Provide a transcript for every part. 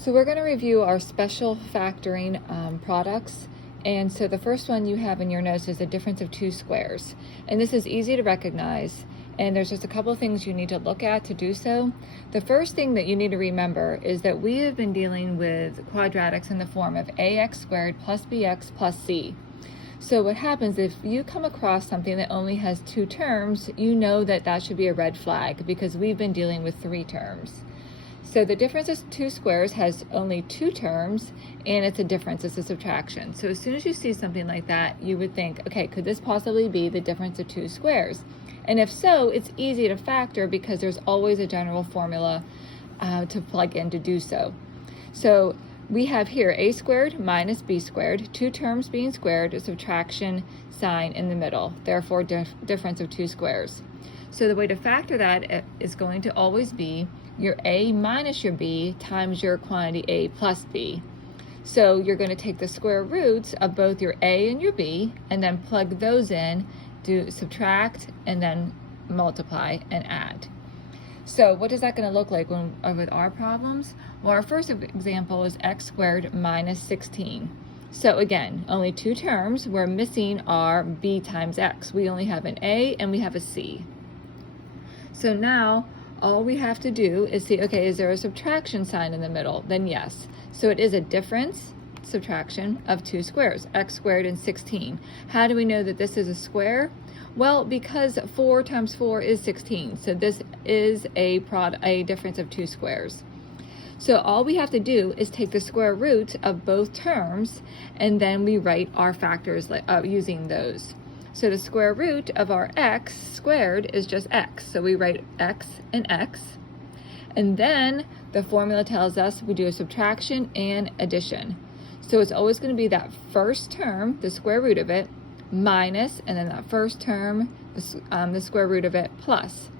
So we're going to review our special factoring products. And so the first one you have in your notes is the difference of two squares. And this is easy to recognize. And there's just a couple of things you need to look at to do so. The first thing that you need to remember is that we have been dealing with quadratics in the form of ax squared plus bx plus c. So what happens if you come across something that only has two terms, you know that that should be a red flag because we've been dealing with three terms. So the difference of two squares has only two terms, and it's a difference, it's a subtraction. So as soon as you see something like that, you would think, okay, could this possibly be the difference of two squares? And if so, it's easy to factor because there's always a general formula to plug in to do so. So we have here a squared minus b squared, two terms being squared, a subtraction sign in the middle, therefore difference of two squares. So the way to factor that is going to always be your a minus your b times your quantity a plus b. So you're going to take the square roots of both your a and your b and then plug those in, do subtract, and then multiply and add. So what is that going to look like with our problems? Well, our first example is x squared minus 16. So again, only two terms. We're missing our b times x. We only have an a and we have a c. So now all we have to do is see, okay, is there a subtraction sign in the middle? Then yes. So it is a difference, subtraction of two squares, x squared and 16. How do we know that this is a square? Well, because 4 times 4 is 16. So this is a difference of two squares. So all we have to do is take the square root of both terms, and then we write our factors using those. So the square root of our x squared is just x. So we write x and x. And then the formula tells us we do a subtraction and addition. So it's always going to be that first term, the square root of it, minus, and then that first term, the square root of it, plus.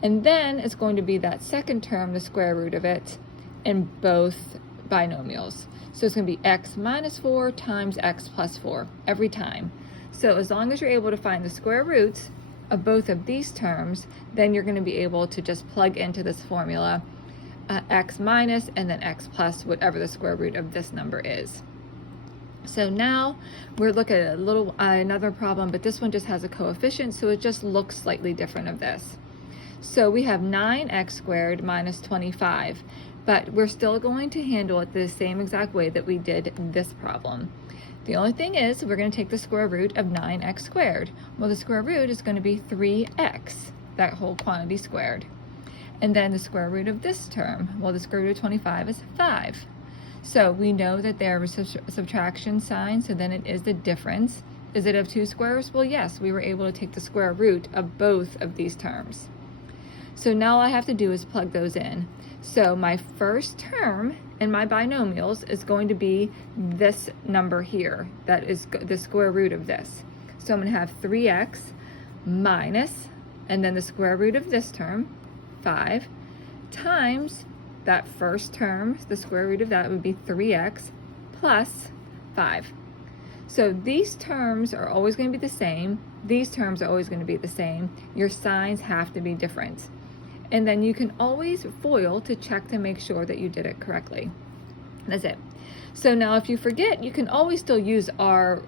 And then it's going to be that second term, the square root of it, in both binomials. So it's going to be x minus 4 times x plus 4 every time. So as long as you're able to find the square roots of both of these terms, then you're going to be able to just plug into this formula x minus and then x plus whatever the square root of this number is. So now we're looking at another problem, but this one just has a coefficient, so it just looks slightly different of this. So we have 9x squared minus 25, but we're still going to handle it the same exact way that we did this problem. The only thing is we're going to take the square root of 9x squared. Well, the square root is going to be 3x, that whole quantity squared. And then the square root of this term, well, the square root of 25 is 5. So we know that there is a subtraction sign, so then it is the difference. Is it of two squares? Well, yes, we were able to take the square root of both of these terms. So now all I have to do is plug those in. So my first term in my binomials is going to be this number here. That is the square root of this. So I'm going to have 3x minus, and then the square root of this term, 5, times that first term, the square root of that would be 3x plus 5. So these terms are always going to be the same. These terms are always going to be the same. Your signs have to be different. And then you can always FOIL to check to make sure that you did it correctly. That's it. So now if you forget, you can always still use our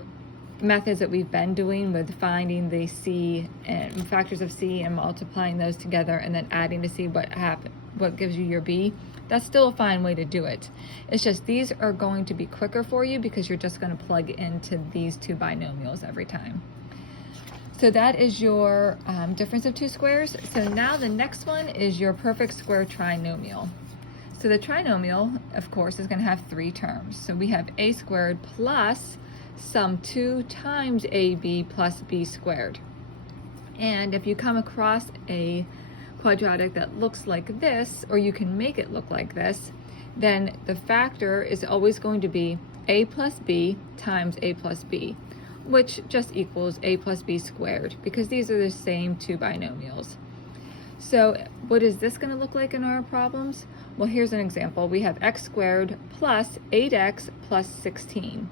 methods that we've been doing with finding the C and factors of C and multiplying those together and then adding to see what gives you your B. That's still a fine way to do it. It's just these are going to be quicker for you because you're just going to plug into these two binomials every time. So that is your difference of two squares. So now the next one is your perfect square trinomial. So the trinomial, of course, is going to have three terms. So we have a squared plus sum 2 times ab plus b squared. And if you come across a quadratic that looks like this, or you can make it look like this, then the factor is always going to be a plus b times a plus b, which just equals a plus b squared, because these are the same two binomials. So what is this going to look like in our problems? Well, here's an example. We have x squared plus 8x plus 16.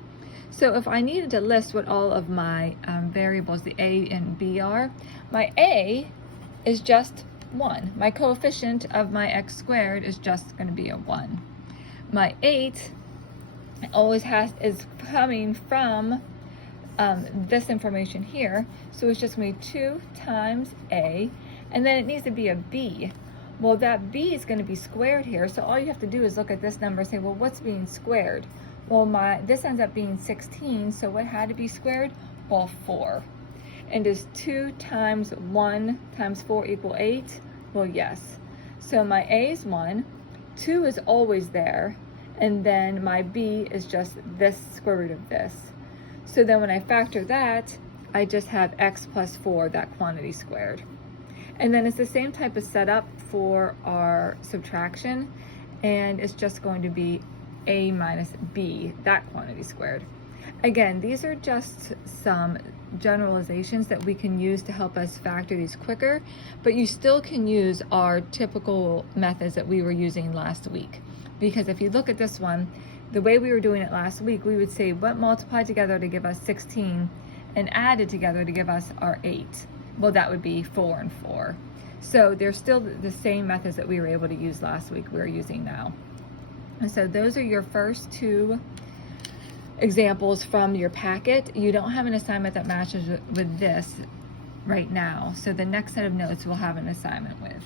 So if I needed to list what all of my variables, the a and b are, my a is just 1. My coefficient of my x squared is just going to be a 1. My 8 always is coming from this information here, so it's just going to be 2 times a, and then it needs to be a b. Well, that b is going to be squared here, so all you have to do is look at this number and say, well, what's being squared? Well, this ends up being 16, so what had to be squared? Well, 4. And does 2 times 1 times 4 equal 8? Well, yes. So my a is 1, 2 is always there, and then my b is just this square root of this. So then when I factor that, I just have x plus 4, that quantity squared. And then it's the same type of setup for our subtraction, and it's just going to be a minus b, that quantity squared. Again, these are just some generalizations that we can use to help us factor these quicker, but you still can use our typical methods that we were using last week. Because if you look at this one, the way we were doing it last week, we would say what multiplied together to give us 16 and added together to give us our 8. Well, that would be 4 and 4. So they're still the same methods that we were able to use last week we're using now. And so those are your first 2 examples from your packet. You don't have an assignment that matches with this right now. So the next set of notes we'll have an assignment with.